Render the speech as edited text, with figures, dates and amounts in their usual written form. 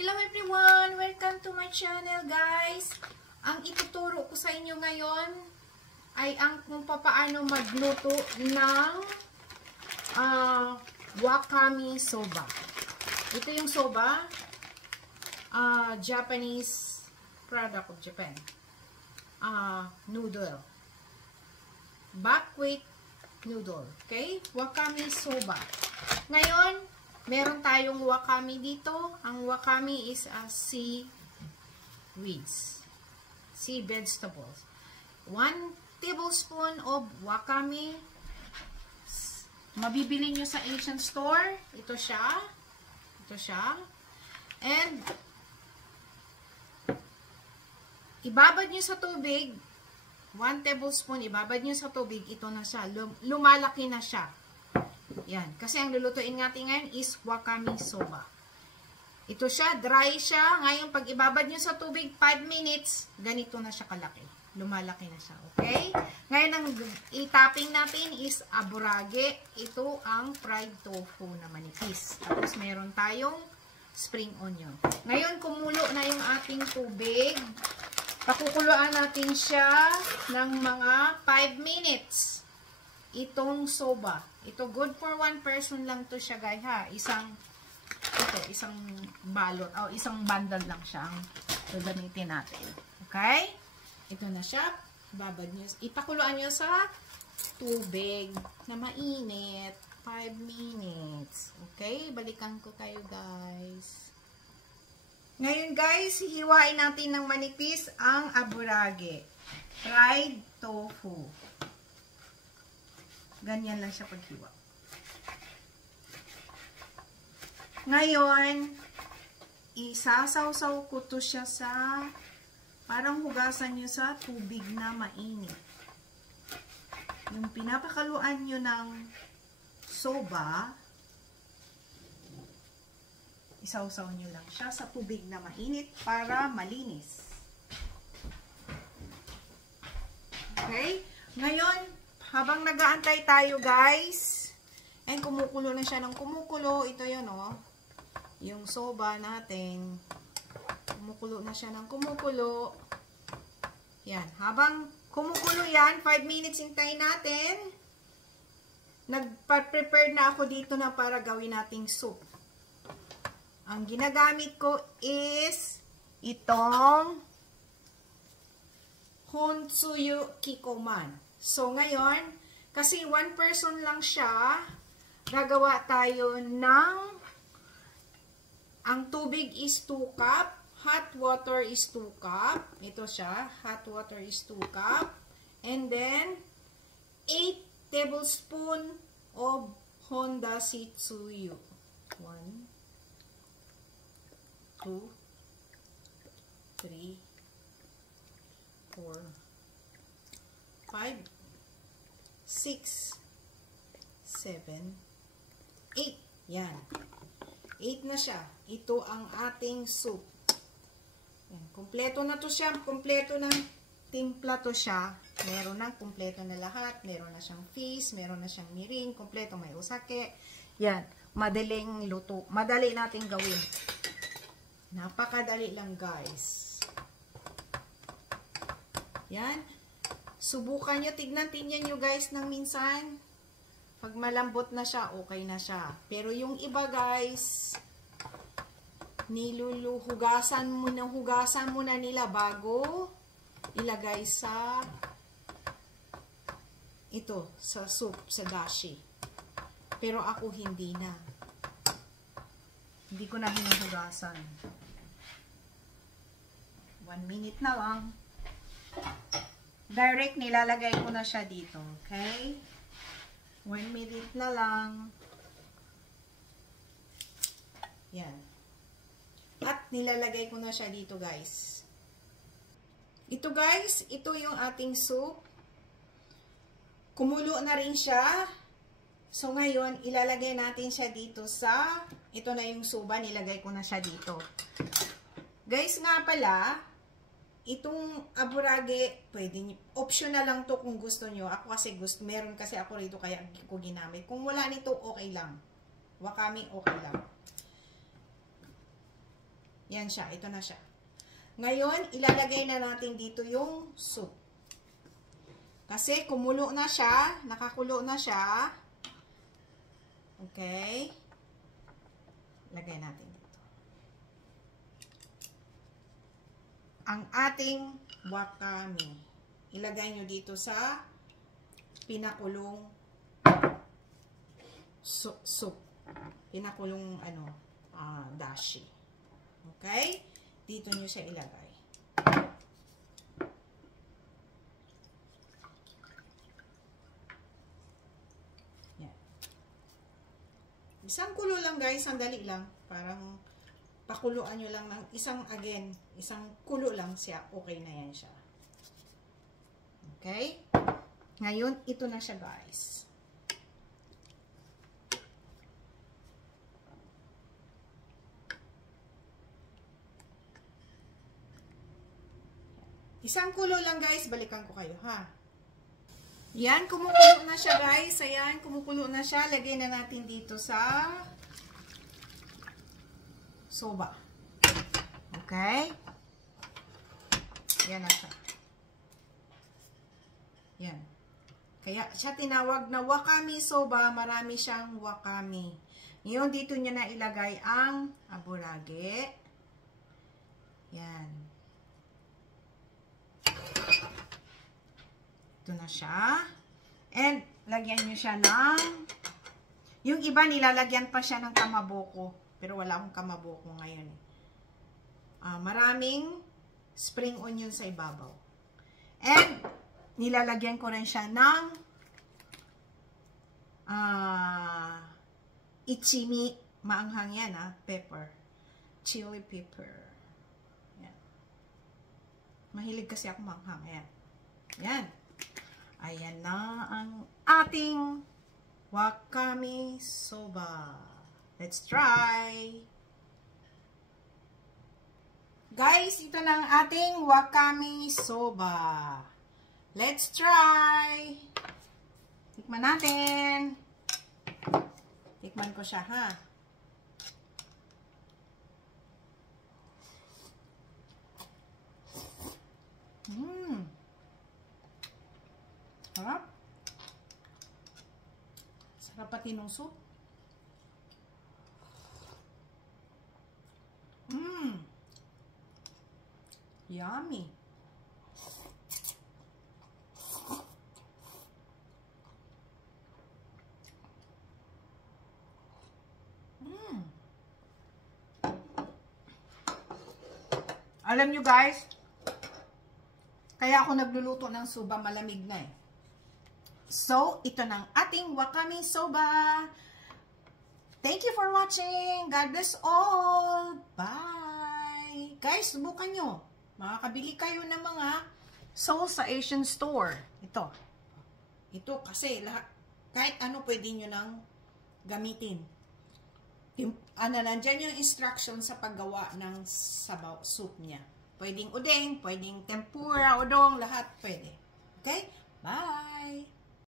Hello everyone! Welcome to my channel, guys! Ang ituturo ko sa inyo ngayon ay ang kung paano magluto ng wakame soba. Ito yung soba, Japanese product of Japan. Noodle. Buckwheat noodle. Okay? Wakame soba. Ngayon, meron tayong wakame dito. Ang wakame is sea weeds. Sea vegetables. 1 tablespoon of wakame. Mabibili nyo sa Asian store. Ito siya. Ito siya. And, ibabad nyo sa tubig. 1 tablespoon, ibabad nyo sa tubig. Ito na siya. Lumalaki na siya. Yan. Kasi ang lulutuin natin ngayon is wakame soba. Ito siya, dry siya. Ngayon, pag ibabad nyo sa tubig, 5 minutes, ganito na siya kalaki. Lumalaki na siya. Okay? Ngayon, ang i-topping natin is aburage. Ito ang fried tofu na manipis. Tapos, meron tayong spring onion. Ngayon, kumulo na yung ating tubig. Pakukuluan natin siya ng mga 5 minutes. Itong soba. Ito, good for 1 person lang to siya, guys, ha. Isang balot, o isang bundle lang siya ang gagamitin natin. Okay? Ito na siya. Babad nyo, ipakuluan nyo sa tubig na mainit. 5 minutes. Okay? Balikan ko kayo, guys. Ngayon, guys, hihiwain natin ng manipis ang aburage. Fried tofu. Ganyan lang siya paghiwa. Ngayon, isasawsaw ko to siya sa, parang hugasan nyo sa tubig na mainit. Yung pinapakaluan nyo ng soba, isawsaw nyo lang siya sa tubig na mainit para malinis. Okay? Ngayon, habang nag-aantay tayo, guys, and kumukulo na siya ng kumukulo, ito yun, oh, yung soba natin, kumukulo na siya ng kumukulo, yan, habang kumukulo yan, 5 minutes hintayin natin, nagpa-prepare na ako dito na para gawin nating soup. Ang ginagamit ko is itong Honsuyu Kikkoman. So, ngayon, kasi 1 person lang siya, gagawa tayo ng, ang tubig is 2 cup, hot water is 2 cup, ito siya, hot water is 2 cup, and then, 8 tablespoon of Honda Shitsuyu. 1, 2, 3, 4, 5, 6, 7, 8. Yan. 8 na siya. Ito ang ating soup. Yan. Kompleto na to siya. Kompleto ng timpla to siya. Meron na. Kompleto na lahat. Meron na siyang fish. Meron na siyang mirin. Kompleto may usake. Yan. Madaling luto. Madali natin gawin. Napakadali lang, guys. Yan. Subukan nyo, tignan nyo, guys, ng minsan. Pag malambot na siya, okay na siya. Pero yung iba, guys, hugasan mo na nila bago ilagay sa sa soup, sa dashi. Pero ako hindi na. Hindi ko na hinuhugasan. 1 minute na lang. Direct, nilalagay ko na siya dito. Okay? 1 minute na lang. Yan. At nilalagay ko na siya dito, guys. Ito, guys, ito yung ating soup. Kumulo na rin siya. So, ngayon, ilalagay natin siya dito sa, ito na yung soba, nilagay ko na siya dito. Guys, nga pala, itong aburage, pwede, optional lang to kung gusto nyo. Ako kasi meron kasi ako rito kaya ko ginamit. Kung wala nito, okay lang. Wakame, okay lang. Yan siya. Ito na siya. Ngayon, ilalagay na natin dito yung soup. Kasi kumulo na siya. Nakakulo na siya. Okay. Lagay natin dito. Ang ating wakame. Ilagay nyo dito sa pinakulong soup. Pinakulong dashi. Okay? Dito nyo siya ilagay. Yan. Isang kulo lang guys, sandali lang. Parang pakuluan nyo lang ng isang kulo lang siya. Okay na yan siya. Okay? Ngayon, ito na siya guys. Isang kulo lang guys, balikan ko kayo ha. Yan, kumukulo na siya guys. Ayan, kumukulo na siya. Lagay na natin dito sa soba. Okay? Yan na siya. Yan. Kaya siya tinawag na wakame soba. Marami siyang wakame. Ngayon, dito niya na ilagay ang aburage. Yan. Ito na siya. And, lagyan nyo siya ng, yung iba nilalagyan pa siya ng kamaboko. Pero wala akong kamaboko ngayon. Maraming spring onion sa ibabaw. And, nilalagyan ko rin siya ng ichimi. Maanghang yan pepper. Chili pepper. Yan. Mahilig kasi ako maanghang. Ayan. Yan. Ayan na ang ating wakame soba. Let's try! Guys, ito na ang ating wakame soba. Let's try! Tikman natin. Tikman ko siya, ha? Sarap. Sarap pati nung soup. Yummy. Alam nyo guys, kaya ako nagluluto ng soba, malamig na eh. So, ito na ang ating wakame soba. Thank you for watching. God bless all. Bye. Guys, subukan nyo. Makakabili kayo ng mga sauce sa Asian store. Ito. Ito kasi lahat, kahit ano pwede nyo nang gamitin. Nandyan yung instruction sa paggawa ng sabaw, soup niya. Pwedeng udeng, pwedeng tempura, udong, lahat pwede. Okay? Bye!